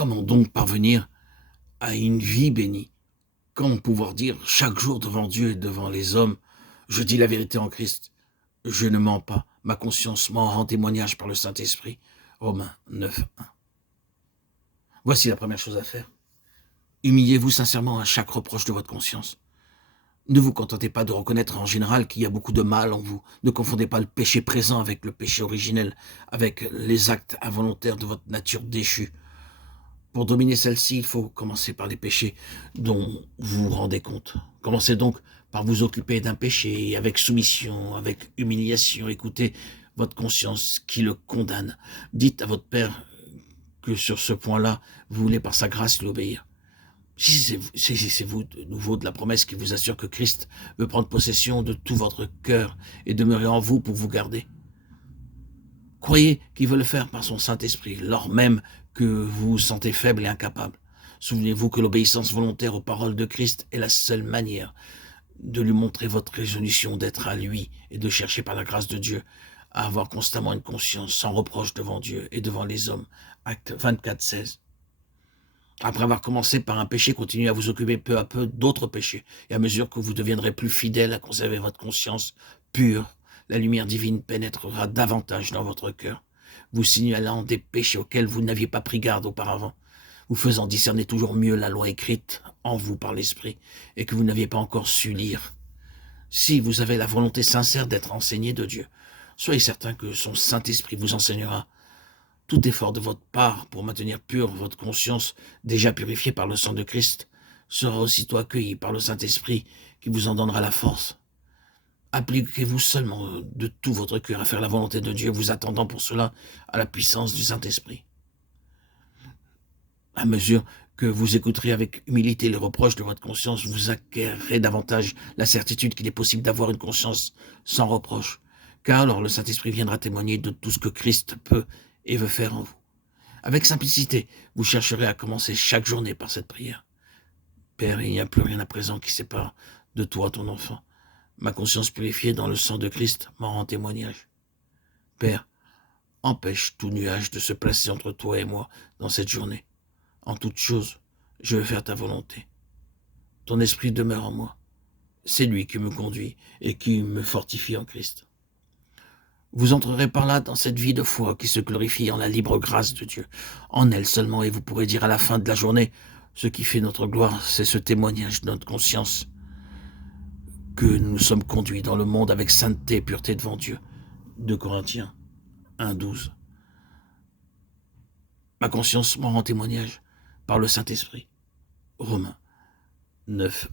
Comment donc parvenir à une vie bénie? Comment pouvoir dire chaque jour devant Dieu et devant les hommes, je dis la vérité en Christ, je ne mens pas, ma conscience m'en rend témoignage par le Saint-Esprit. Romains 9. Voici la première chose à faire. Humiliez-vous sincèrement à chaque reproche de votre conscience. Ne vous contentez pas de reconnaître en général qu'il y a beaucoup de mal en vous. Ne confondez pas le péché présent avec le péché originel, avec les actes involontaires de votre nature déchue. Pour dominer celle-ci, il faut commencer par les péchés dont vous vous rendez compte. Commencez donc par vous occuper d'un péché avec soumission, avec humiliation. Écoutez votre conscience qui le condamne. Dites à votre Père que sur ce point-là, vous voulez par sa grâce lui obéir. Saisissez-vous de nouveau de la promesse qui vous assure que Christ veut prendre possession de tout votre cœur et demeurer en vous pour vous garder. Croyez qu'il veut le faire par son Saint-Esprit, lors même que vous vous sentez faible et incapable. Souvenez-vous que l'obéissance volontaire aux paroles de Christ est la seule manière de lui montrer votre résolution d'être à lui et de chercher par la grâce de Dieu à avoir constamment une conscience sans reproche devant Dieu et devant les hommes. Acte 24, 16. Après avoir commencé par un péché, continuez à vous occuper peu à peu d'autres péchés. Et à mesure que vous deviendrez plus fidèle à conserver votre conscience pure, la lumière divine pénétrera davantage dans votre cœur, vous signalant des péchés auxquels vous n'aviez pas pris garde auparavant, vous faisant discerner toujours mieux la loi écrite en vous par l'Esprit et que vous n'aviez pas encore su lire. Si vous avez la volonté sincère d'être enseigné de Dieu, soyez certain que son Saint-Esprit vous enseignera. Tout effort de votre part pour maintenir pure votre conscience, déjà purifiée par le sang de Christ, sera aussitôt accueilli par le Saint-Esprit qui vous en donnera la force. Appliquez-vous seulement de tout votre cœur à faire la volonté de Dieu, vous attendant pour cela à la puissance du Saint-Esprit. À mesure que vous écouterez avec humilité les reproches de votre conscience, vous acquerrez davantage la certitude qu'il est possible d'avoir une conscience sans reproche, car alors le Saint-Esprit viendra témoigner de tout ce que Christ peut et veut faire en vous. Avec simplicité, vous chercherez à commencer chaque journée par cette prière. Père, il n'y a plus rien à présent qui sépare de toi, ton enfant. Ma conscience purifiée dans le sang de Christ m'en rend témoignage. Père, empêche tout nuage de se placer entre toi et moi dans cette journée. En toute chose, je veux faire ta volonté. Ton esprit demeure en moi. C'est lui qui me conduit et qui me fortifie en Christ. Vous entrerez par là dans cette vie de foi qui se glorifie en la libre grâce de Dieu, en elle seulement, et vous pourrez dire à la fin de la journée, ce qui fait notre gloire, c'est ce témoignage de notre conscience, que nous sommes conduits dans le monde avec sainteté et pureté devant Dieu. 2 Corinthiens 1, 12. Ma conscience m'en rend témoignage par le Saint-Esprit. Romains 9,